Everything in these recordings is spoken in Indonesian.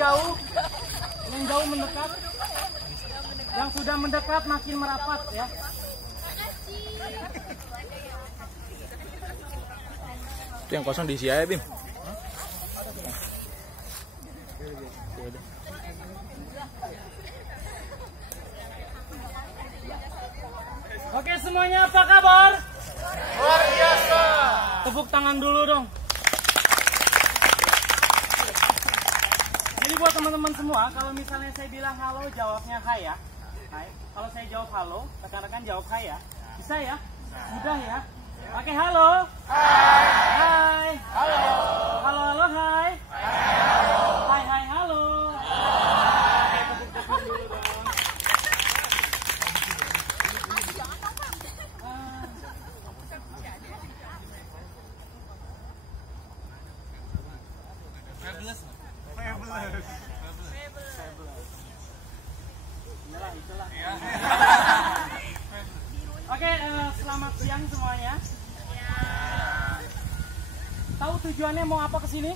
jauh, yang jauh mendekat, yang sudah mendekat makin merapat ya. Itu yang kosong diisi aja, Bim. Oke semuanya, apa kabar? Luar biasa. Tepuk tangan dulu dong. Jadi buat teman-teman semua, kalau misalnya saya bilang halo, jawabnya hai ya. Hai. Kalau saya jawab halo, rekan-rekan jawab hai ya. Bisa ya? Mudah ya? Oke, halo. Hai. Halo. Halo, halo, hai. Hai, hai, halo. Oke, tepuk-tepuk dulu dong. Itulah. Oke, selamat siang semuanya. Tahu tujuannya mau apa kesini?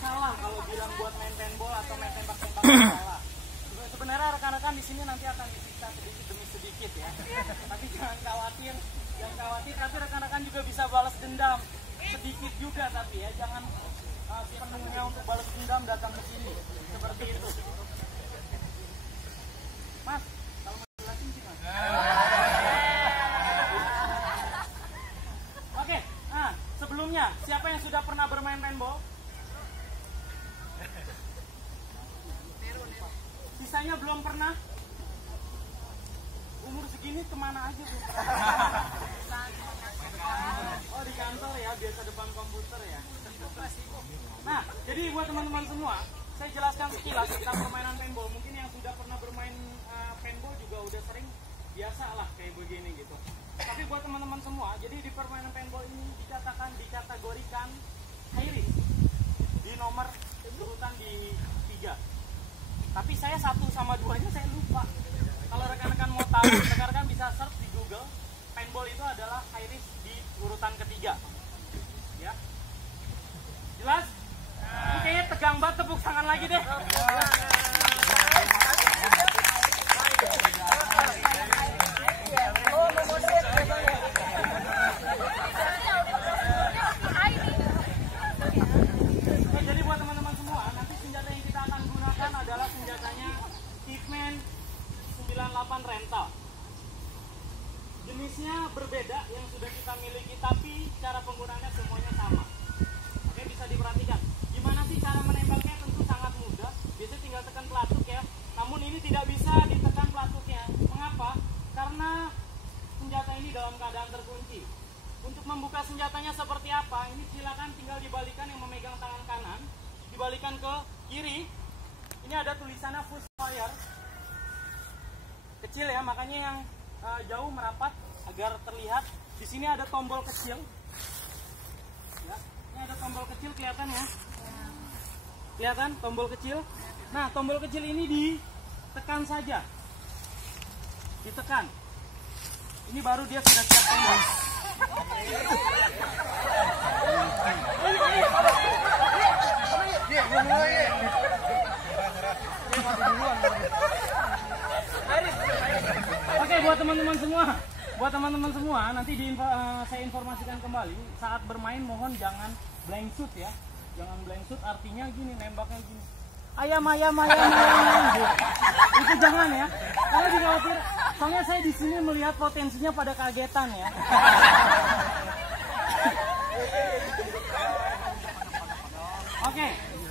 Salah kalau bilang buat main paintball atau main tembak-tembak salah. Sebenarnya rekan-rekan di sini nanti akan disiksa sedikit demi sedikit ya. Tapi jangan khawatir, tapi rekan-rekan juga bisa balas dendam sedikit juga tapi ya, jangan sepenuhnya untuk balas dendam datang ke sini seperti itu. Mas, kalau mau jelasin sih Mas. Oke, nah sebelumnya siapa yang sudah pernah bermain paintball? Sisanya belum pernah? Umur segini kemana aja Bu? Oh di kantor ya, biasa depan komputer ya. Nah, jadi buat teman-teman semua, saya jelaskan sekilas tentang permainan paintball. Mungkin yang sudah pernah bermain paintball juga udah sering, biasa lah kayak begini gitu. Tapi buat teman-teman semua, jadi di permainan paintball ini dikategorikan high risk di nomor urutan di 3. Tapi saya 1 sama 2-nya saya lupa. Kalau rekan-rekan mau tahu, rekan-rekan bisa search di Google. Paintball itu adalah high risk di urutan ketiga. Ya. Jelas? Oke, tegang banget, tepuk tangan lagi deh. Jadi buat teman-teman semua, nanti senjata yang kita akan gunakan adalah senjatanya Hitman 98 Rental. Jenisnya berbeda yang sudah kita miliki, tapi cara penggunaannya semuanya sama. Oke, bisa diperhatikan. Gimana sih cara menembaknya? Tentu sangat mudah. Biasanya tinggal tekan pelatuk ya. Namun ini tidak bisa ditekan pelatuknya. Mengapa? Karena senjata ini dalam keadaan terkunci. Untuk membuka senjatanya seperti apa? Ini silakan tinggal dibalikan yang memegang tangan kanan, dibalikan ke kiri. Ini ada tulisannya Fuse Fire. Kecil ya, makanya yang jauh merapat agar terlihat. Di sini ada tombol kecil. Ya, ini ada tombol kecil, kelihatan ya? Kelihatan tombol kecil? Nah, tombol kecil ini ditekan saja. Ditekan. Ini baru dia sudah siap tembak. Oke, buat teman-teman semua, nanti saya informasikan kembali saat bermain mohon jangan blank shoot ya. Jangan blank shoot artinya gini, nembaknya gini. Ayam. Itu jangan ya. Karena dikhawatir, soalnya saya di sini melihat potensinya pada kagetan ya. Oke,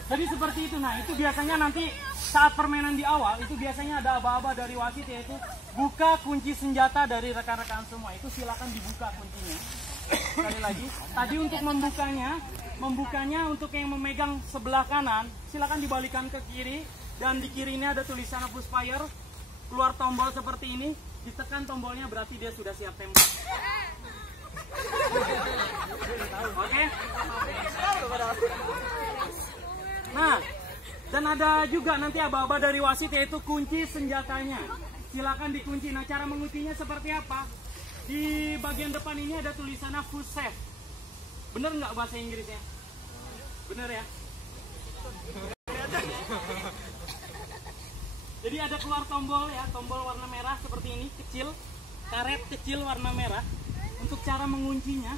jadi seperti itu. Nah, itu biasanya nanti saat permainan di awal itu biasanya ada aba-aba dari wasit, yaitu buka kunci senjata dari rekan-rekan semua. Itu silakan dibuka kuncinya. Sekali lagi, tadi untuk membukanya untuk yang memegang sebelah kanan, silakan dibalikan ke kiri, dan di kiri ini ada tulisan Fuse Fire. Keluar tombol seperti ini, ditekan tombolnya berarti dia sudah siap tembak. Oke? Nah, dan ada juga nanti aba-aba dari wasit, yaitu kunci senjatanya. Silakan dikunci. Nah, cara menguncinya seperti apa? Di bagian depan ini ada tulisannya Fuse Safe. Bener nggak bahasa Inggrisnya? Bener ya? Jadi ada keluar tombol ya, tombol warna merah seperti ini, kecil, karet kecil warna merah. Untuk cara menguncinya,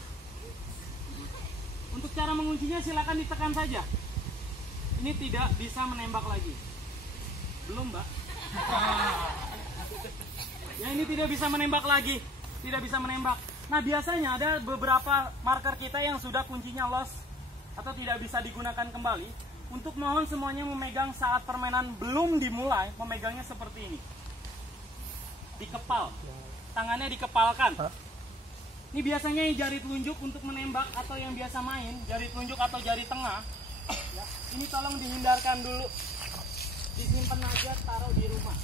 silakan ditekan saja. Ini tidak bisa menembak lagi. Belum, Mbak. Ya, ini tidak bisa menembak lagi, tidak bisa menembak. Nah, biasanya ada beberapa marker kita yang sudah kuncinya lost atau tidak bisa digunakan kembali. Untuk mohon semuanya memegang saat permainan belum dimulai, memegangnya seperti ini. Dikepal, tangannya dikepalkan. Ini biasanya jari telunjuk untuk menembak atau yang biasa main, jari telunjuk atau jari tengah. Ya, ini tolong dihindarkan dulu. Disimpan aja, taruh di rumah.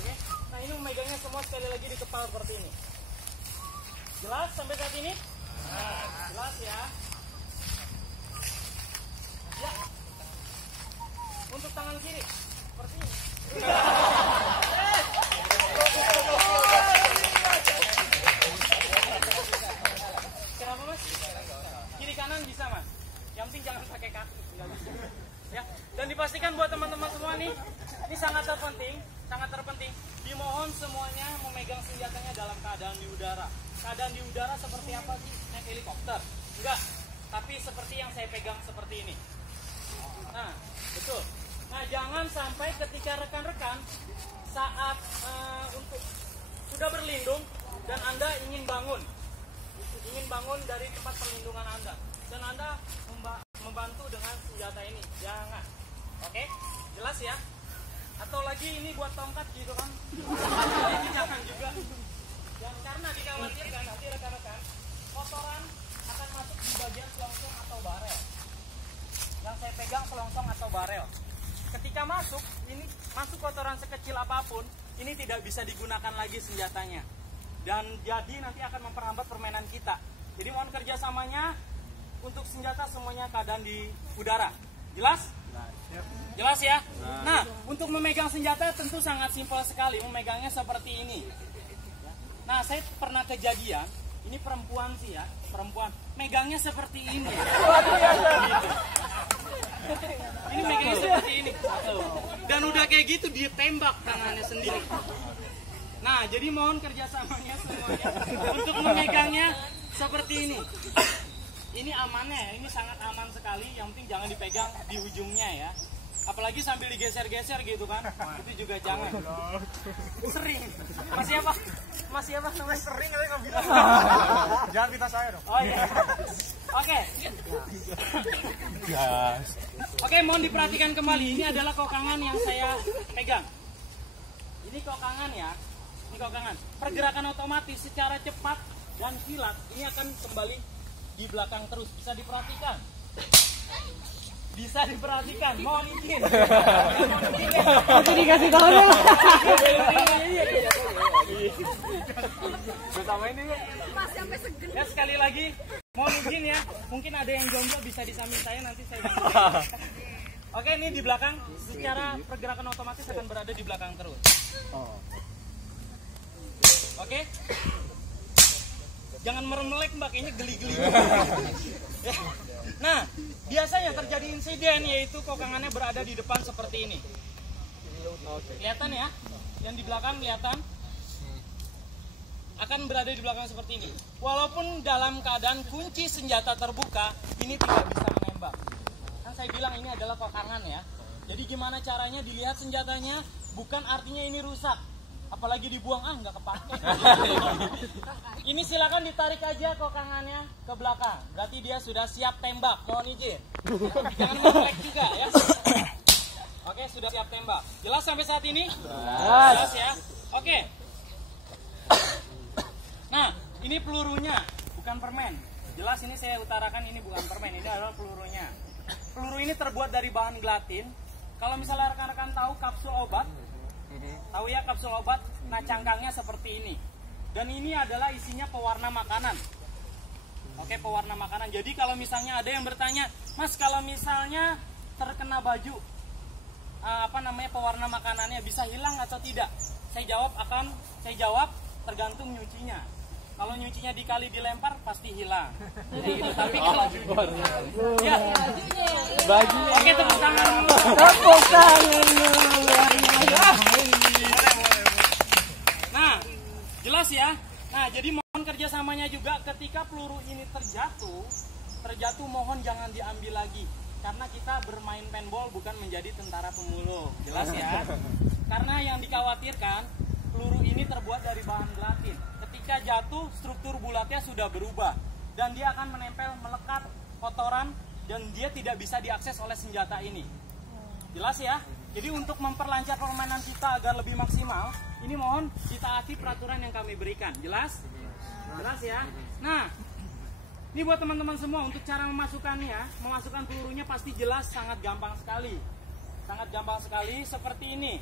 Oke? Nah, ini memegangnya semua sekali lagi dikepal seperti ini. Jelas sampai saat ini? Jelas ya? Ya. Untuk tangan kiri, seperti ini. Kenapa, Mas? Kiri kanan bisa, Mas. Yang penting jangan pakai kaki. Ya. Dan dipastikan buat teman-teman semua nih, ini sangat terpenting. Dimohon semuanya memegang senjatanya dalam keadaan di udara. Keadaan di udara seperti apa sih? Naik helikopter? Enggak. Tapi seperti yang saya pegang seperti ini. Nah, betul. Nah, jangan sampai ketika rekan-rekan saat untuk sudah berlindung dan Anda ingin bangun dari tempat perlindungan Anda, dan Anda membantu dengan senjata ini, jangan. Oke? Jelas ya? Atau lagi ini buat tongkat gitu kan? Ini jangan juga. Dan karena dikhawatirkan nanti rekan-rekan kotoran akan masuk di bagian selongsong atau barel. Yang saya pegang selongsong atau barel. Ketika masuk, ini masuk kotoran sekecil apapun, ini tidak bisa digunakan lagi senjatanya. Dan jadi nanti akan memperhambat permainan kita. Jadi mohon kerjasamanya untuk senjata semuanya keadaan di udara. Jelas? Jelas ya? Nah, untuk memegang senjata tentu sangat simpel sekali. Memegangnya seperti ini. Nah, saya pernah kejadian, ini perempuan sih ya, perempuan. Megangnya seperti ini. Ini megangnya seperti ini. Dan udah kayak gitu dia tembak tangannya sendiri. Nah, jadi mohon kerjasamanya semuanya untuk memegangnya seperti ini. Ini amannya, ini sangat aman sekali. Yang penting jangan dipegang di ujungnya ya. Apalagi sambil digeser-geser gitu kan. Itu juga jangan. Sering. Masih apa namanya? Sering kali nggak bilang. Jangan minta saya dong. Oh iya. Oke. Oke, mohon diperhatikan kembali. Ini adalah kokangan yang saya pegang. Ini kokangan ya. Ini kokangan. Pergerakan otomatis secara cepat dan kilat ini akan kembali di belakang terus. Bisa diperhatikan. Mohon izin. Nanti dikasih tahu ya. Bersama ini ya, sekali lagi mohon izin ya. Mungkin ada yang jomblo bisa di samping saya, nanti saya bantu. Oke, ini di belakang secara pergerakan otomatis akan berada di belakang terus. Oke. Jangan meremelek Mbak, kayaknya geli-geli. Nah, biasanya terjadi insiden yaitu kokangannya berada di depan seperti ini. Kelihatan ya? Yang di belakang kelihatan? Akan berada di belakang seperti ini. Walaupun dalam keadaan kunci senjata terbuka, ini tidak bisa menembak. Kan saya bilang ini adalah kokangan ya. Jadi gimana caranya dilihat senjatanya, bukan artinya ini rusak. Apalagi dibuang, nggak kepake. Ini silakan ditarik aja kokangannya ke belakang. Berarti dia sudah siap tembak. Mohon izin. Jangan melek juga ya. Oke, sudah siap tembak. Jelas sampai saat ini? Jelas ya. Oke. Nah, ini pelurunya, bukan permen. Jelas ini saya utarakan ini bukan permen. Ini adalah pelurunya. Peluru ini terbuat dari bahan gelatin. Kalau misalnya rekan-rekan tahu kapsul obat, tahu ya kapsul obat, nah cangkangnya seperti ini. Dan ini adalah isinya pewarna makanan. Oke, pewarna makanan. Jadi kalau misalnya ada yang bertanya, Mas kalau misalnya terkena baju, pewarna makanannya bisa hilang atau tidak? Saya jawab tergantung nyucinya. Kalau nyucinya di kali dilempar pasti hilang. Jadi gitu. Tapi kalau ya. Oke, tepuk tangan dulu. Tepuk tangan dulu. Nah, jelas ya. Nah, jadi mohon kerjasamanya juga ketika peluru ini terjatuh mohon jangan diambil lagi. Karena kita bermain paintball bukan menjadi tentara pemulung. Jelas ya. Karena yang dikhawatirkan peluru ini terbuat dari bahan gelatin. Ketika jatuh, struktur bulatnya sudah berubah dan dia akan menempel, melekat kotoran dan dia tidak bisa diakses oleh senjata ini. Jelas ya? Jadi untuk memperlancar permainan kita agar lebih maksimal, ini mohon ditaati peraturan yang kami berikan. Jelas? Jelas ya? Nah, ini buat teman-teman semua, untuk cara memasukkan pelurunya pasti jelas, sangat gampang sekali. Sangat gampang sekali, seperti ini.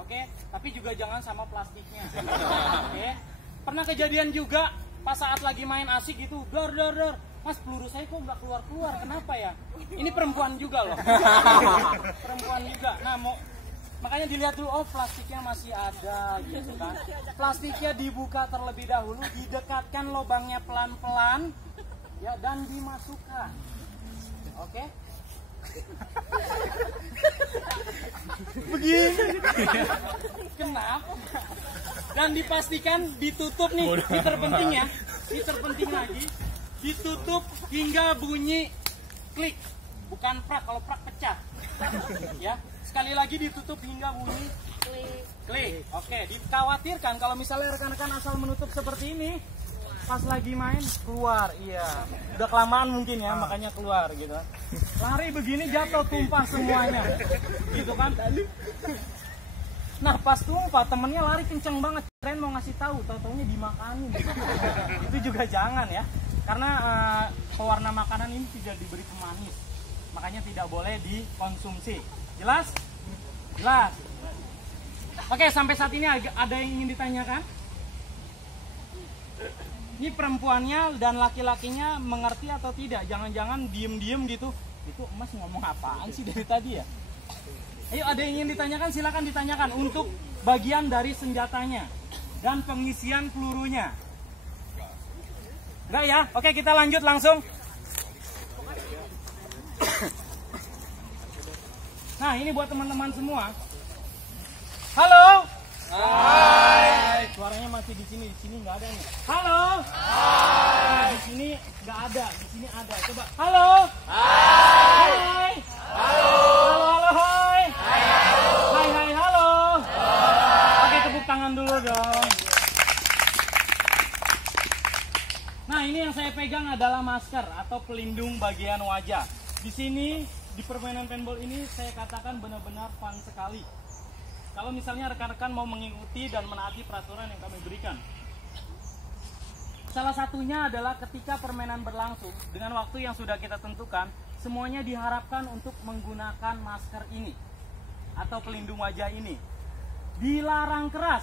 Oke, tapi juga jangan sama plastiknya. Oke. Pernah kejadian juga pas saat lagi main asik gitu, dor. Mas, peluru saya kok nggak keluar, kenapa ya? Ini perempuan juga loh. Perempuan juga. Nah, makanya dilihat dulu, oh plastiknya masih ada gitu kan. Plastiknya dibuka terlebih dahulu, didekatkan lubangnya pelan-pelan ya dan dimasukkan. Oke? Begini. Kenapa? Dan dipastikan ditutup nih, ini terpenting ya. Ini terpenting lagi. Ditutup hingga bunyi klik, bukan prak. Kalau prak pecah, ya. Sekali lagi ditutup hingga bunyi klik. Oke, dikhawatirkan kalau misalnya rekan-rekan asal menutup seperti ini, pas lagi main keluar, iya. Udah kelamaan mungkin ya, makanya keluar gitu. Lari begini jatuh tumpah semuanya, gitu kan? Nah pas tumpah temennya lari kenceng banget, keren mau ngasih tahu, tau-taunya dimakanin. Itu juga jangan ya. Karena pewarna makanan ini tidak diberi pemanis, makanya tidak boleh dikonsumsi. Jelas? Jelas. Oke, sampai saat ini ada yang ingin ditanyakan? Ini perempuannya dan laki-lakinya mengerti atau tidak? Jangan-jangan diem-diem gitu. Itu Mas ngomong apaan sih dari tadi ya? Ayo, ada yang ingin ditanyakan? Silakan ditanyakan untuk bagian dari senjatanya dan pengisian pelurunya. Enggak ya? Oke, kita lanjut langsung. Nah, ini buat teman-teman semua. Halo. Hai. Suaranya masih di sini nggak ada nih. Halo. Hai. Di sini nggak ada, di sini ada. Coba. Halo. Hai. Halo. Halo. Hai. Hai. Halo. Oke, tepuk tangan dulu dong. Nah, ini yang saya pegang adalah masker atau pelindung bagian wajah. Di sini di permainan paintball ini saya katakan benar-benar fun sekali. Kalau misalnya rekan-rekan mau mengikuti dan menaati peraturan yang kami berikan. Salah satunya adalah ketika permainan berlangsung dengan waktu yang sudah kita tentukan, semuanya diharapkan untuk menggunakan masker ini atau pelindung wajah ini. Dilarang keras,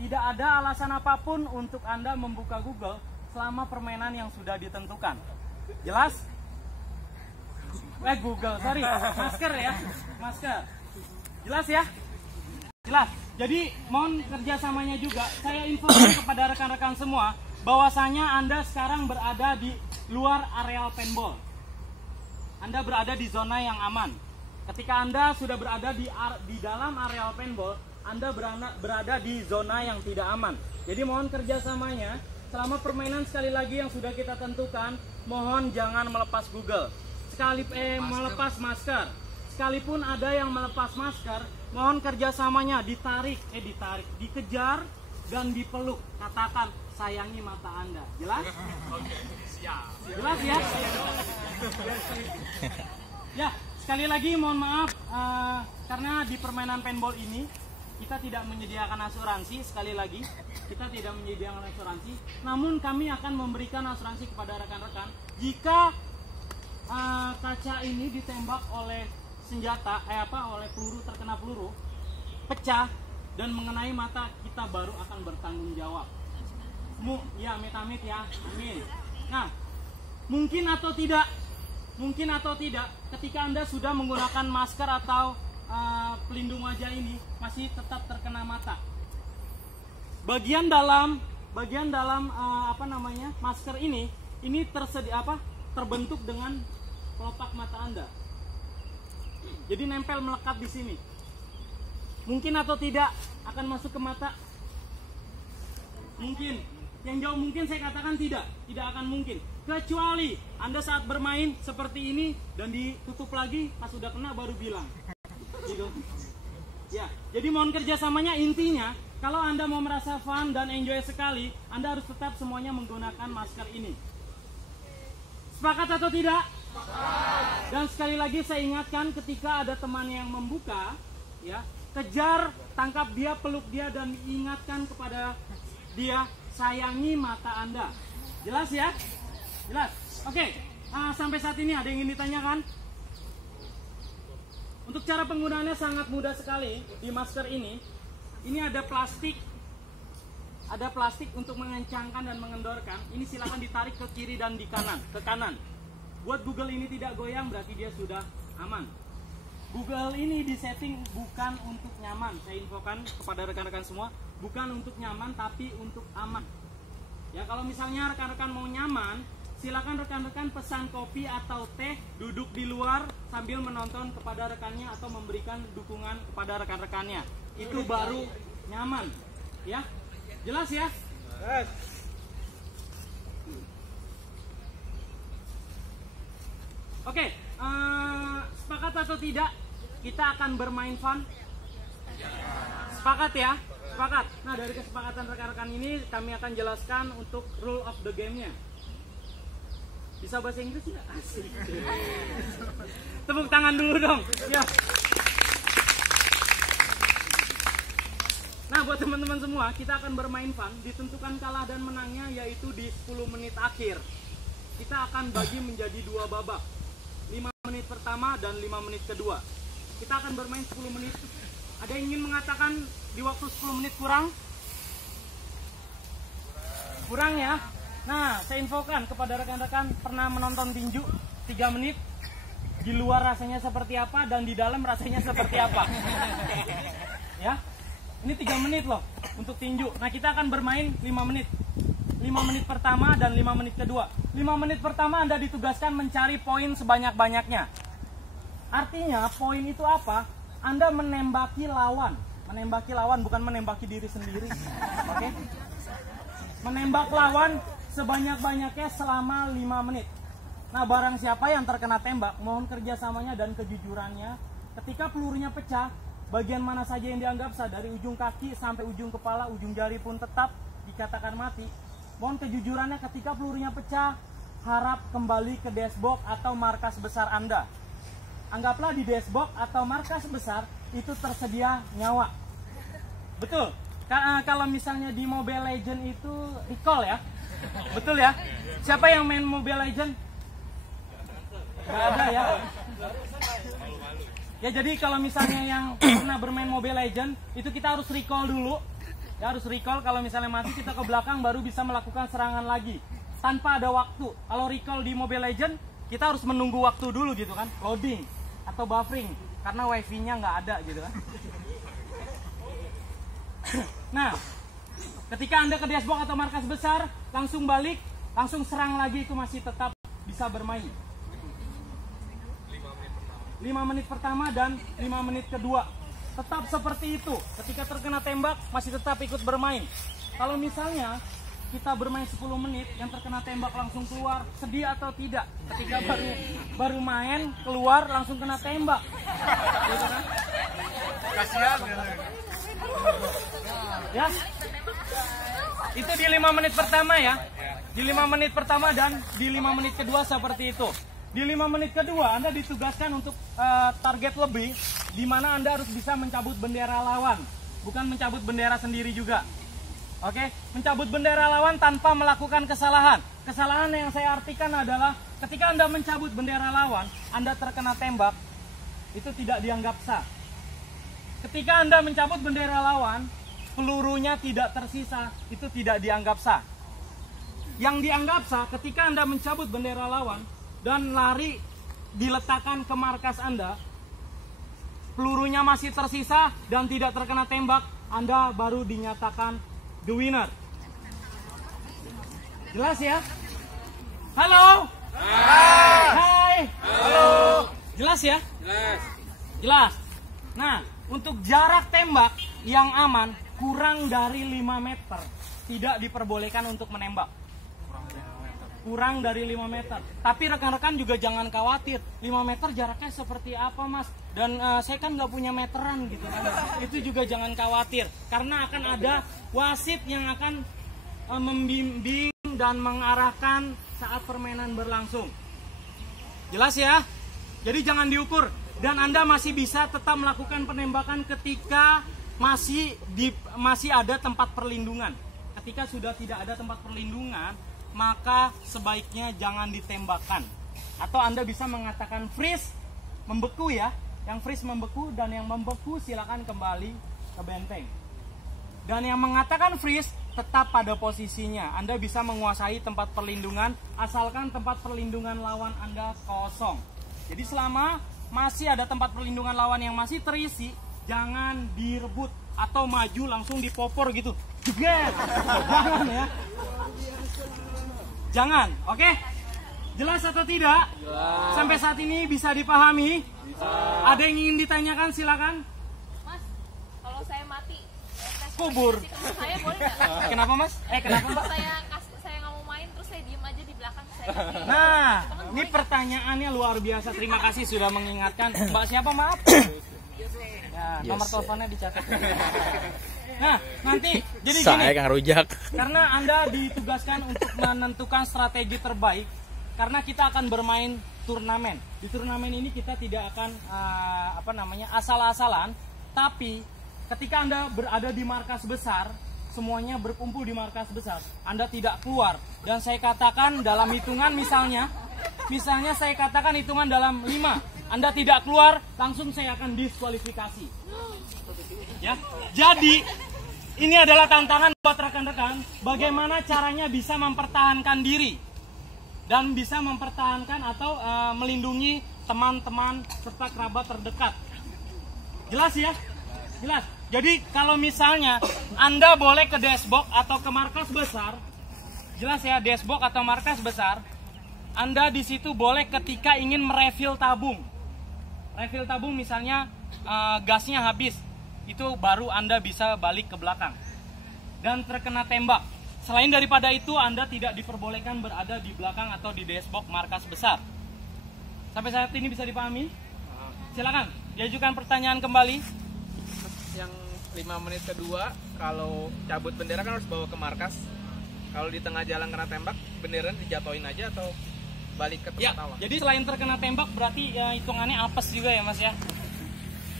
tidak ada alasan apapun untuk Anda membuka Google selama permainan yang sudah ditentukan. Jelas? Google, sorry, masker ya, masker. Jelas ya? Jelas. Jadi mohon kerjasamanya juga. Saya infokan kepada rekan-rekan semua bahwasanya Anda sekarang berada di luar areal paintball. Anda berada di zona yang aman. Ketika Anda sudah berada di dalam areal paintball, Anda berada di zona yang tidak aman. Jadi mohon kerjasamanya. Selama permainan sekali lagi yang sudah kita tentukan, mohon jangan melepas Google. Melepas masker. Sekalipun ada yang melepas masker, mohon kerjasamanya dikejar dan dipeluk. Katakan sayangi mata Anda. Jelas? Oke, siap. Jelas ya? Ya, sekali lagi mohon maaf karena di permainan paintball ini kita tidak menyediakan asuransi. Sekali lagi, kita tidak menyediakan asuransi. Namun kami akan memberikan asuransi kepada rekan-rekan jika kaca ini ditembak oleh senjata, oleh peluru, terkena peluru, pecah dan mengenai mata, kita baru akan bertanggung jawab. Ya, amit-amit ya, amin. Nah, mungkin atau tidak, ketika Anda sudah menggunakan masker atau pelindung wajah ini masih tetap terkena mata. Bagian dalam bagian dalam masker ini terbentuk dengan kelopak mata Anda. Jadi nempel melekat di sini. Mungkin atau tidak akan masuk ke mata? Mungkin. Yang jauh mungkin saya katakan tidak akan mungkin. Kecuali Anda saat bermain seperti ini dan ditutup lagi, pas sudah kena baru bilang. Gitu. Ya, jadi mohon kerjasamanya. Intinya, kalau Anda mau merasa fun dan enjoy sekali, Anda harus tetap semuanya menggunakan masker ini. Sepakat atau tidak? Dan sekali lagi saya ingatkan, ketika ada teman yang membuka, ya, kejar, tangkap dia, peluk dia, dan ingatkan kepada dia, sayangi mata Anda. Jelas ya? Jelas? Oke. Sampai saat ini ada yang ingin ditanyakan? Untuk cara penggunaannya sangat mudah sekali. Di masker ini ada plastik. Ada plastik untuk mengencangkan dan mengendorkan. Ini silakan ditarik ke kiri dan ke kanan. Buat Google ini tidak goyang, berarti dia sudah aman. Google ini disetting bukan untuk nyaman. Saya infokan kepada rekan-rekan semua, bukan untuk nyaman tapi untuk aman. Ya, kalau misalnya rekan-rekan mau nyaman, silakan rekan-rekan pesan kopi atau teh, duduk di luar sambil menonton kepada rekannya atau memberikan dukungan kepada rekan-rekannya. Itu baru nyaman. Ya, jelas ya? Yes. Oke, sepakat atau tidak? Kita akan bermain fun? Sepakat ya? Sepakat. Nah, dari kesepakatan rekan-rekan ini kami akan jelaskan untuk rule of the game-nya. Bisa bahasa Inggris nggak? Asik. Tepuk tangan dulu dong. Ya. Nah, buat teman-teman semua, kita akan bermain fun. Ditentukan kalah dan menangnya yaitu di 10 menit akhir. Kita akan bagi menjadi 2 babak. 5 menit pertama dan 5 menit kedua. Kita akan bermain 10 menit. Ada yang ingin mengatakan di waktu 10 menit kurang? Kurang ya? Nah, saya infokan kepada rekan-rekan, pernah menonton tinju 3 menit, di luar rasanya seperti apa dan di dalam rasanya seperti apa. Ya, ini 3 menit loh untuk tinju. Nah, kita akan bermain 5 menit. 5 menit pertama dan 5 menit kedua. 5 menit pertama Anda ditugaskan mencari poin sebanyak-banyaknya. Artinya poin itu apa? Anda menembaki lawan. Menembaki lawan, bukan menembaki diri sendiri. Oke? Menembak lawan sebanyak-banyaknya selama 5 menit. Nah, barang siapa yang terkena tembak, mohon kerjasamanya dan kejujurannya. Ketika pelurunya pecah, bagian mana saja yang dianggap sah, dari ujung kaki sampai ujung kepala, ujung jari pun tetap dikatakan mati. Mohon kejujurannya, ketika pelurunya pecah, harap kembali ke dashboard atau markas besar Anda. Anggaplah di dashboard atau markas besar itu tersedia nyawa. Betul? Kalau misalnya di Mobile Legends itu recall ya. Betul ya? Siapa yang main Mobile Legends? Gak ada ya? Ya, jadi kalau misalnya yang pernah bermain Mobile Legends, itu kita harus recall dulu. Ya, harus recall, kalau misalnya mati kita ke belakang baru bisa melakukan serangan lagi. Tanpa ada waktu. Kalau recall di Mobile Legends, kita harus menunggu waktu dulu gitu kan. Loading atau buffering. Karena wifi-nya nggak ada gitu kan. Nah, ketika Anda ke dashboard atau markas besar, langsung balik, langsung serang lagi, itu masih tetap bisa bermain. 5 menit pertama dan 5 menit kedua. Tetap seperti itu. Ketika terkena tembak, masih tetap ikut bermain. Kalau misalnya kita bermain 10 menit, yang terkena tembak langsung keluar, sedih atau tidak? Ketika baru main, keluar, langsung kena tembak. Gitu kan? Kasihan. Ya, itu di 5 menit pertama ya. Di 5 menit pertama dan di 5 menit kedua seperti itu. Di 5 menit kedua Anda ditugaskan untuk target lebih, di mana Anda harus bisa mencabut bendera lawan, bukan mencabut bendera sendiri juga. Oke, mencabut bendera lawan tanpa melakukan kesalahan. Kesalahan yang saya artikan adalah ketika Anda mencabut bendera lawan, Anda terkena tembak, itu tidak dianggap sah. Ketika Anda mencabut bendera lawan, pelurunya tidak tersisa, itu tidak dianggap sah. Yang dianggap sah ketika Anda mencabut bendera lawan dan lari diletakkan ke markas Anda, pelurunya masih tersisa dan tidak terkena tembak, Anda baru dinyatakan the winner. Jelas ya? Halo? Hai. Halo. Jelas ya? Jelas. Nah, untuk jarak tembak yang aman kurang dari 5 meter tidak diperbolehkan untuk menembak. Kurang dari 5 meter. Tapi rekan-rekan juga jangan khawatir. 5 meter jaraknya seperti apa, Mas? Dan saya kan nggak punya meteran gitu kan. Itu juga jangan khawatir. Karena akan ada wasit yang akan membimbing dan mengarahkan saat permainan berlangsung. Jelas ya? Jadi jangan diukur. Dan Anda masih bisa tetap melakukan penembakan ketika masih ada tempat perlindungan. Ketika sudah tidak ada tempat perlindungan, maka sebaiknya jangan ditembakkan. Atau Anda bisa mengatakan freeze, membeku ya. Yang freeze membeku, dan yang membeku silakan kembali ke benteng. Dan yang mengatakan freeze tetap pada posisinya. Anda bisa menguasai tempat perlindungan asalkan tempat perlindungan lawan Anda kosong. Jadi selama masih ada tempat perlindungan lawan yang masih terisi, jangan direbut atau maju langsung dipopor gitu. Jeget. Jangan ya. Jangan, oke? Jelas atau tidak? Jelas. Sampai saat ini bisa dipahami? Bisa. Ada yang ingin ditanyakan, silakan. Mas, kalau saya mati, kubur. Saya boleh nggak? Kenapa, Mas? Kenapa, Mbak? Saya nggak mau main, terus saya diem aja di belakang saya. Nah, ini pertanyaannya luar biasa. Terima kasih sudah mengingatkan. Mbak siapa, maaf? Ya, nomor teleponnya dicatat. Nah, nanti jadi saya gini, Kang Rujak. karena Anda ditugaskan untuk menentukan strategi terbaik, karena kita akan bermain turnamen. Di turnamen ini kita tidak akan asal-asalan, tapi ketika Anda berada di markas besar, semuanya berkumpul di markas besar, Anda tidak keluar. Dan saya katakan dalam hitungan misalnya saya katakan hitungan dalam 5, Anda tidak keluar, langsung saya akan diskualifikasi. Ya, jadi ini adalah tantangan buat rekan-rekan, bagaimana caranya bisa mempertahankan diri dan bisa mempertahankan atau melindungi teman-teman serta kerabat terdekat. Jelas ya? Jelas. Jadi kalau misalnya Anda boleh ke dashboard atau ke markas besar, jelas ya, dashboard atau markas besar, Anda di situ boleh ketika ingin merefill tabung. Refill tabung misalnya gasnya habis, itu baru Anda bisa balik ke belakang dan terkena tembak. Selain daripada itu, Anda tidak diperbolehkan berada di belakang atau di dashboard markas besar. Sampai saat ini bisa dipahami? Silakan diajukan pertanyaan kembali. Yang 5 menit kedua, kalau cabut bendera kan harus bawa ke markas. Kalau di tengah jalan kena tembak, benderanya dijatuhin aja atau balik ke tempat awal? Jadi selain terkena tembak, berarti ya, hitungannya apes juga ya, Mas ya.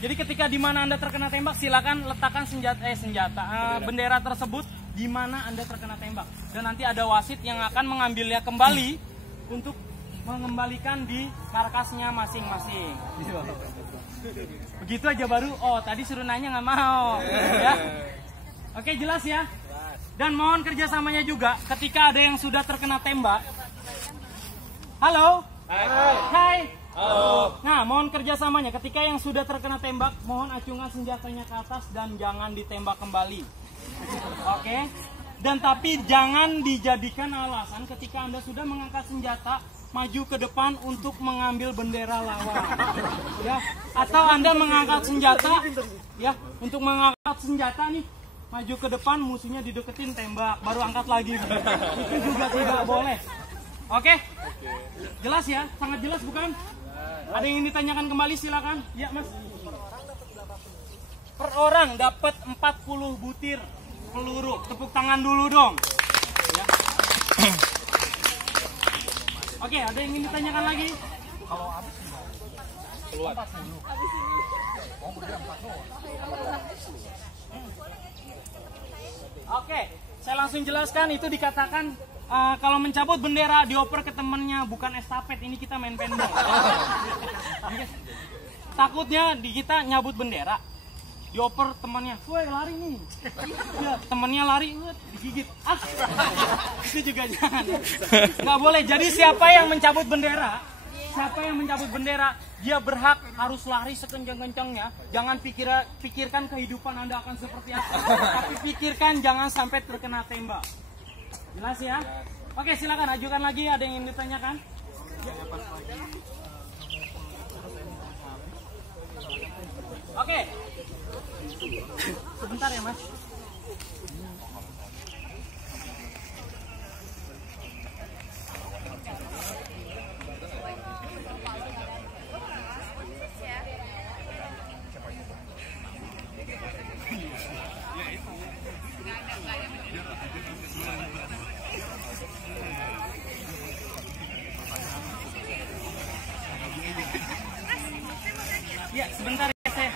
Jadi ketika di mana Anda terkena tembak, silakan letakkan bendera tersebut di mana Anda terkena tembak. Dan nanti ada wasit yang akan mengambilnya kembali untuk mengembalikan di markasnya masing-masing. Begitu aja baru, tadi suruh nanya nggak mau. Ya. Oke, jelas ya? Dan mohon kerjasamanya juga ketika ada yang sudah terkena tembak. Halo? Hai. Halo. Nah, mohon kerjasamanya. Ketika yang sudah terkena tembak, mohon acungkan senjatanya ke atas dan jangan ditembak kembali. Oke? Dan tapi jangan dijadikan alasan ketika Anda sudah mengangkat senjata, maju ke depan untuk mengambil bendera lawan. Ya, atau Anda mengangkat senjata, ya, untuk mengangkat senjata nih, maju ke depan, musuhnya dideketin, tembak, baru angkat lagi. Itu juga tidak boleh. Oke? Jelas ya? Sangat jelas bukan? Ada yang ingin ditanyakan kembali, silakan. Ya, Mas. Per orang dapat 40 butir peluru. Tepuk tangan dulu dong. Ya. Oke, ada yang ingin ditanyakan lagi? Kalau habis keluar. Oke, saya langsung jelaskan. Itu dikatakan kalau mencabut bendera dioper ke temennya, bukan estafet. Ini kita main paintball. Takutnya di kita nyabut bendera, dioper temannya, woi lari nih. Ya, temannya lari, digigit. Itu juga jangan. Nggak boleh. Jadi siapa yang mencabut bendera, dia berhak harus lari sekencang-kencangnya. Jangan pikirkan kehidupan Anda akan seperti apa, tapi pikirkan jangan sampai terkena tembak. Jelas ya? Oke, silakan ajukan lagi. Ada yang ingin ditanyakan? Oke. Sebentar ya, Mas. Ya, sebentar ya saya.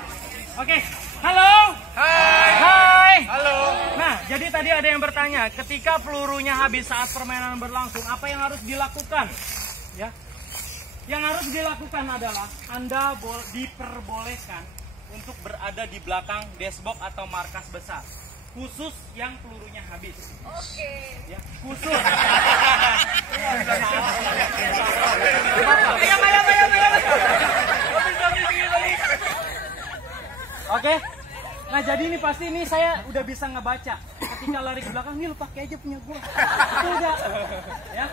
Oke, halo. Hai. Halo. Nah, jadi tadi ada yang bertanya, ketika pelurunya habis saat permainan berlangsung, apa yang harus dilakukan? Ya, yang harus dilakukan adalah Anda diperbolehkan untuk berada di belakang dashboard atau markas besar, khusus yang pelurunya habis. Oke. Ya, khusus. Oke. Nah, jadi ini pasti ini saya udah bisa ngebaca. Ketika lari ke belakang, nih lu pakai aja punya gua. Itu udah. Ya.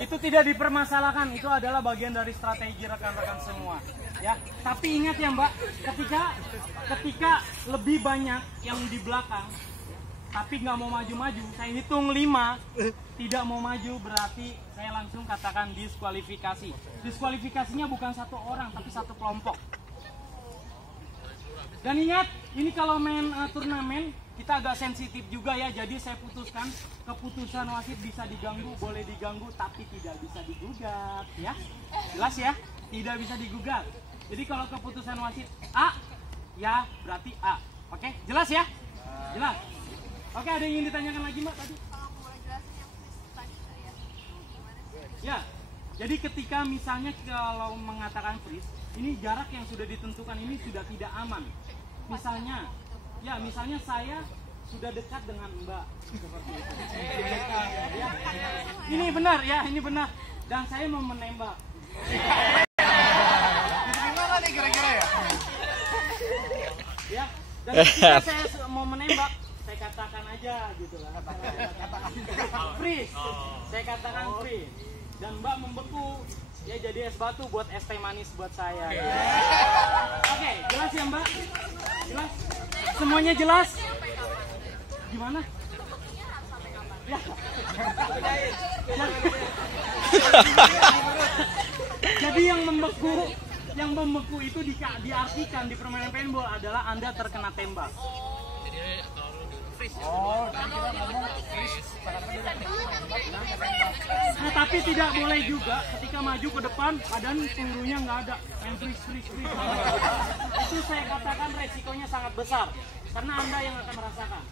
Itu tidak dipermasalahkan, itu adalah bagian dari strategi rekan-rekan semua. Ya, tapi ingat ya Mbak, ketika lebih banyak yang di belakang, tapi nggak mau maju-maju, saya hitung 5, tidak mau maju, berarti saya langsung katakan diskualifikasi. Diskualifikasinya bukan satu orang, tapi satu kelompok. Dan ingat, ini kalau main turnamen, kita agak sensitif juga ya, jadi saya putuskan, keputusan wasit bisa diganggu, boleh diganggu, tapi tidak bisa digugat, ya. Jelas ya? Tidak bisa digugat. Jadi kalau keputusan wasit A, ya berarti A. Oke, jelas ya? Jelas. Oke, ada yang ingin ditanyakan lagi Mbak tadi? Kalau boleh jelasin yang freeze tadi saya. Gimana sih? Ya, jadi ketika misalnya kalau mengatakan freeze, ini jarak yang sudah ditentukan ini sudah tidak aman. Misalnya, ya misalnya saya sudah dekat dengan Mbak. Seperti itu. Ya. Ini benar ya, ini benar. Dan saya mau menembak. Gimana nih kira-kira ya? Ya, dan ketika saya mau menembak, saya katakan aja gitu lah. Freeze. Saya katakan freeze. Dan Mbak membeku. Ya jadi es batu buat es teh manis buat saya. Oke, jelas ya Mbak? Jelas? Semuanya jelas? Gimana? Ya. Jadi yang membeku itu diartikan di permainan paintball adalah Anda terkena tembak. Nah, tapi tidak boleh juga ketika maju ke depan badan pelurunya nggak ada, yang freeze. Itu saya katakan resikonya sangat besar karena Anda yang akan merasakan.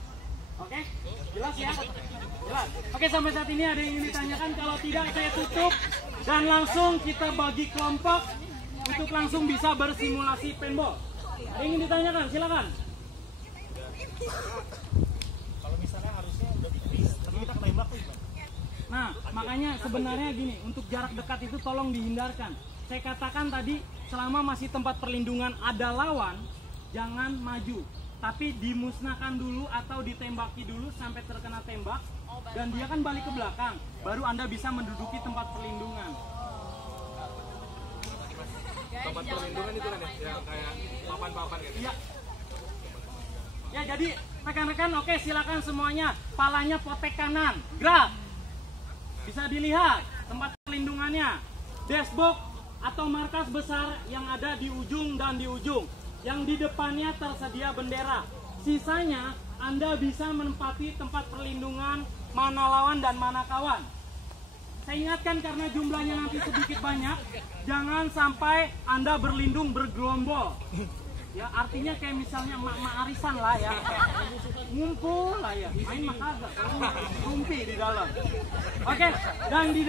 Oke, jelas ya? Jelas. Oke, sampai saat ini ada yang ingin ditanyakan? Kalau tidak saya tutup dan langsung kita bagi kelompok untuk langsung bisa bersimulasi paintball. Ada yang ingin ditanyakan? Silakan. Kalau misalnya harusnya udah di freeze, tapi kita ketembak tuh gimana? Nah, makanya sebenarnya gini, untuk jarak dekat itu tolong dihindarkan. Saya katakan tadi, selama masih tempat perlindungan ada lawan, jangan maju. Tapi dimusnahkan dulu atau ditembaki dulu sampai terkena tembak, dan dia kan balik ke belakang, baru Anda bisa menduduki tempat perlindungan. Tempat perlindungan itu kan ya, yang kayak papan-papan gitu. Iya. Ya, jadi rekan-rekan, oke silakan semuanya, palanya potek kanan, gerak. Bisa dilihat tempat perlindungannya, dashboard atau markas besar yang ada di ujung dan di ujung. Yang di depannya tersedia bendera. Sisanya Anda bisa menempati tempat perlindungan mana lawan dan mana kawan. Saya ingatkan karena jumlahnya nanti sedikit banyak, jangan sampai Anda berlindung bergerombol. Ya artinya kayak misalnya emak-emak arisan lah ya, ngumpul lah ya, main mah kagak, rumpi di dalam. Oke, dan di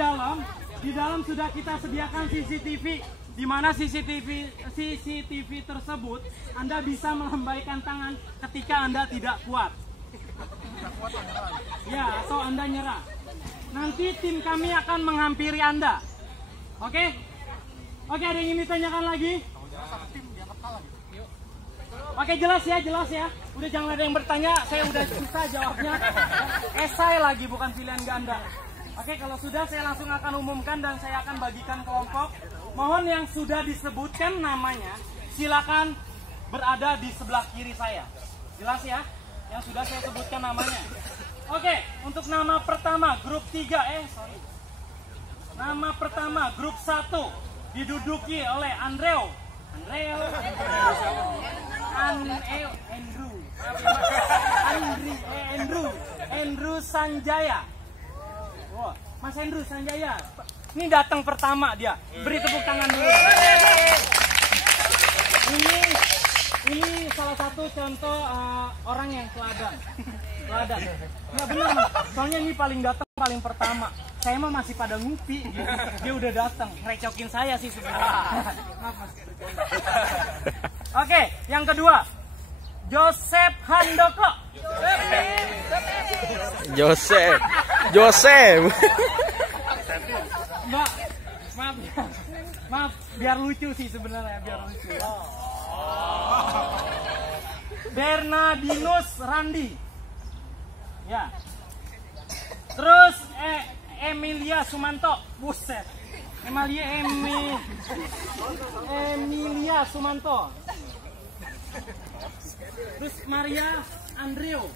dalam sudah kita sediakan CCTV, di mana CCTV tersebut Anda bisa melambaikan tangan ketika Anda tidak kuat. Ya, atau Anda nyerah. Nanti tim kami akan menghampiri Anda. Oke? Oke, ada yang ingin ditanyakan lagi? Oke, jelas ya. Udah jangan ada yang bertanya, saya udah susah jawabnya. Esai lagi, bukan pilihan ganda. Oke, kalau sudah saya langsung akan umumkan dan saya akan bagikan kelompok. Mohon yang sudah disebutkan namanya, silakan berada di sebelah kiri saya. Jelas ya? Yang sudah saya sebutkan namanya. Oke, untuk nama pertama grup 3, nama pertama grup 1 diduduki oleh Andrew Sanjaya. Wow, Mas Andrew Sanjaya. Ini datang pertama dia. Beri tepuk tangan dulu. Ini salah satu contoh orang yang teladan. Nggak benar, Mas. Soalnya ini paling datang paling pertama. Saya mah masih pada ngupi, dia udah datang. Recokin saya sih sebenarnya. Maaf, Mas. Oke, yang kedua, Joseph Handoko. Joseph. Mbak, maaf, biar lucu sih sebenarnya, biar lucu. Bernardinus Randi. Ya. Terus Emilia Sumanto. Buset. Emilia Sumanto. Terus Maria Andrio.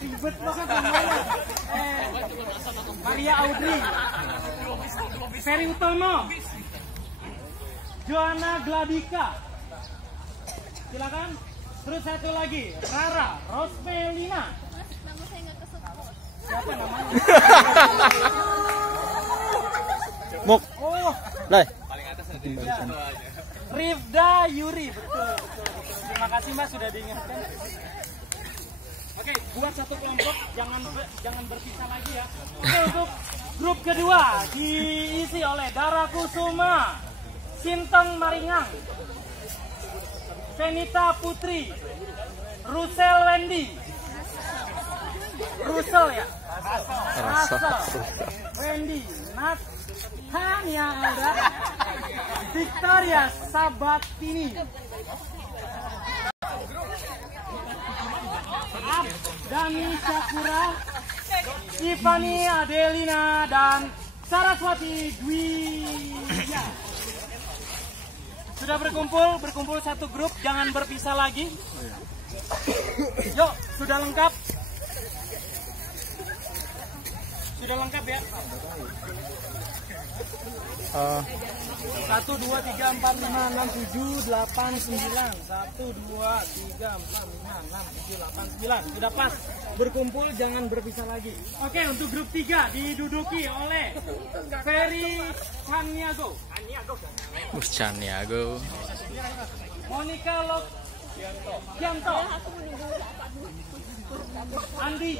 Ribet banget namanya. Maria Audrey. Ferry Utomo. Joanna Gladika. Silakan. Terus satu lagi, Rara Rosmelina. Nama saya nggak kesebut. Siapa namanya? Muk. Oh, Lai. Paling atas ada ya. Rifda Yuri, betul. Terima kasih Mbak sudah diingatkan. Oke, buat satu kelompok, jangan berpisah lagi ya. Oke, untuk grup kedua diisi oleh Dara Kusuma, Sintong Maringang, Venita Putri, Rusel Wendy, Rusel ya, Rasel, Wendy, Nathania Alda, Victoria Sabatini, Dani Sakura, Tiffany Adelina, dan Saraswati Dwiya. Sudah berkumpul satu grup, jangan berpisah lagi. Yuk, sudah lengkap? Sudah lengkap ya? 1, 2, 3, 4, 5, 6, 7, 8, 9. 1, 2, 3, 4, 5, 6, 7, 8, 9. Sudah pas. Berkumpul, jangan berpisah lagi. Oke, untuk grup 3 diduduki oleh Ferry Caniago, Monica Lokianto, Andi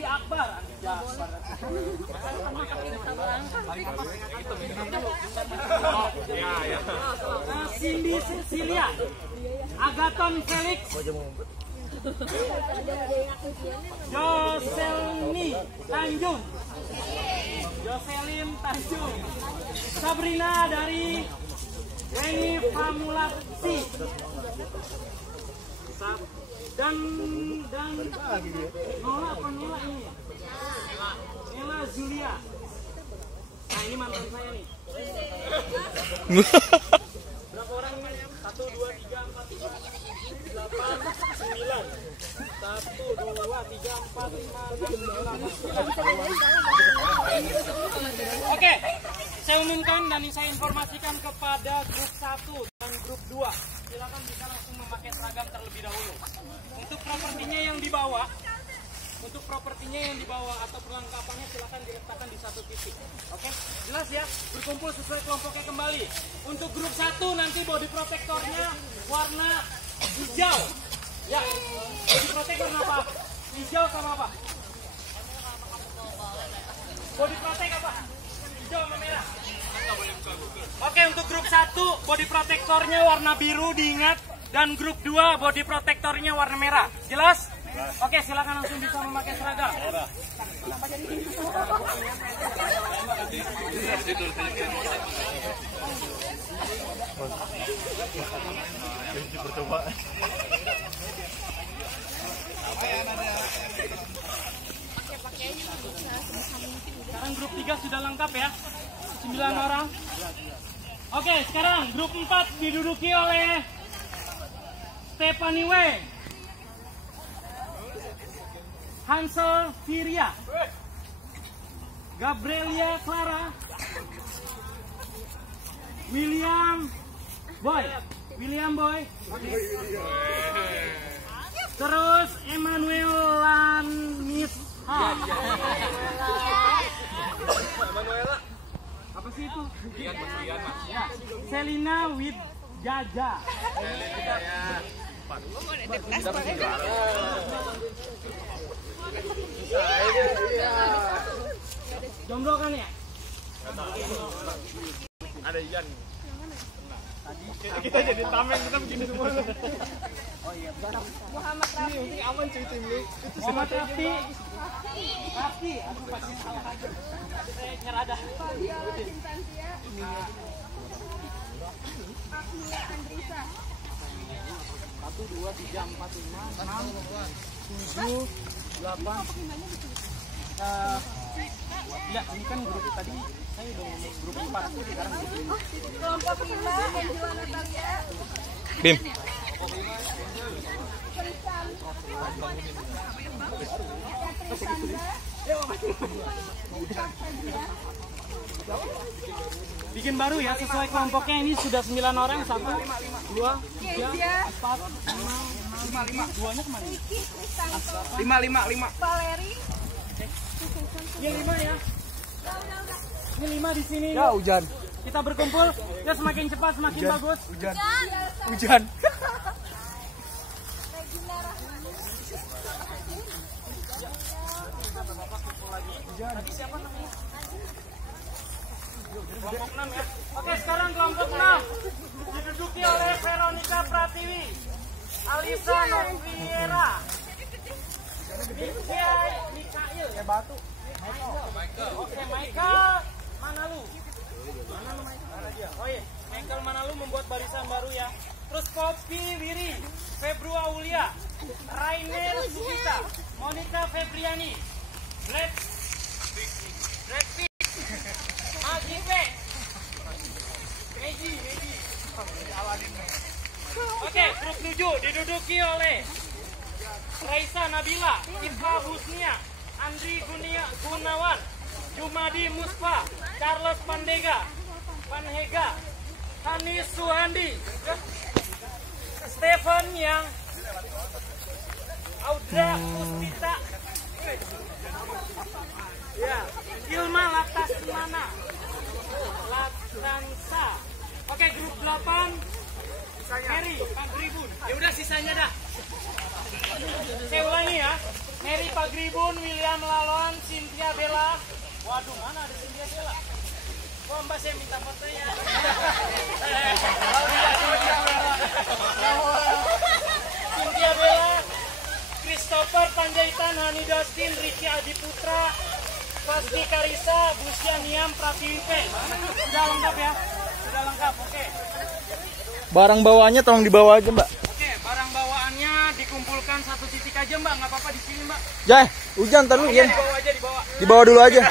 Akbar, Cindy Cecilia, Agaton Felix, Jocelyn Tanjung, Sabrina dari Weni Famulasi, dan Nola apa Nela ini? Nela Julia. Nah, ini mantan saya nih. Berapa orang ini? 1, 2, 3, 4, 5, 8, 9. 1, 2, 3, 4, 5, 6, 7, 8. Oke, saya umumkan dan saya informasikan kepada grup 1 dan grup 2. Silakan bisa langsung memakai seragam terlebih dahulu. Untuk propertinya yang dibawa, atau perlengkapannya silakan diletakkan di satu titik. Oke, jelas ya? Berkumpul sesuai kelompoknya kembali. Untuk grup 1 nanti body protectornya warna hijau. Ya, body protector warna apa? Hijau sama apa? Body protect apa? Hijau sama merah. Oke, untuk grup 1 body protectornya warna biru diingat, dan grup 2 body protectornya warna merah. Jelas? Oke, silakan langsung bisa memakai seragam. 3 sudah lengkap ya. 9 orang. Oke, sekarang grup 4 diduduki oleh Stephanie Wei, Hansel Firia, Gabrielia Clara, William Boy, terus Emmanuel Lanisha. Apa sih itu? Ya, Selina Widjaja. Jomblo kan ya? Ada Ian. Kita jadi tameng, kita begini semua. Muhammad Rafi. Ini aman cuy tim lu. Muhammad Rafi. Aduh pasti salah aja. Saya nyerada. Fabiola Cintantia. Agnia Andrisa. 1, 2, 3, 4, 5, 6, 7, 8. Ya, ini kan grup tadi saya udah ngomong grup 4 sekarang grup 5. Kelompok 5 Angela Natalia. Bim. Bikin baru ya sesuai kelompoknya. Ini sudah 9 orang. 1, 2, 3, 4, 5. Duanya kemana? Ricky Kristanto. 5. Valeri. Ini 5 ya. Ini 5 di sini. Ya hujan. Kita berkumpul. Ya semakin cepat semakin bagus. Hujan. Regina Hujan. Rahmani. Tadi siapa namanya? Kelompok 6 ya. Oke, sekarang kelompok 6 diduduki oleh Veronica Pratiwi, Alisa Noviera, Mikail ya Batu. Oke, Michael Manalu. Mana dia? Oh iya, Michael Manalu membuat barisan baru ya. Terus Poppy Wiri, Februa Aulia, Rainer Sugita, Monica Febriani, Blackpink, Magipe, Meji. Oke, grup 7 diduduki oleh Raisa Nabila, Ifha Husnia, Andri Gunawan, Jumadi Musfa, Charles Panhega, Hanis Suhandi, Stephen Yang, Audra Puspita, ya, Ilma Laksansa. Oke, grup 8 Mary Pagribun. Ya udah sisanya dah. Saya ulangi ya. Mary Pagribun, William Lalon, Cynthia Bella. Waduh, mana ada Cynthia Bella? Oh, Mbak saya minta fotonya. Cynthia Bella, Christopher Panjaitan, Hani Dustin, Ricky Adiputra, Pasti Karisa, Busya Niam, Pratiwipe. Sudah lengkap ya? Sudah lengkap, oke. Barang bawaannya tolong dibawa aja, Mbak. Oke, barang bawaannya dikumpulkan satu titik aja, Mbak. Nggak apa-apa di sini, Mbak. Jai, hujan ntar lu, Ian. Dibawa aja, dibawa. Dibawa dulu aja.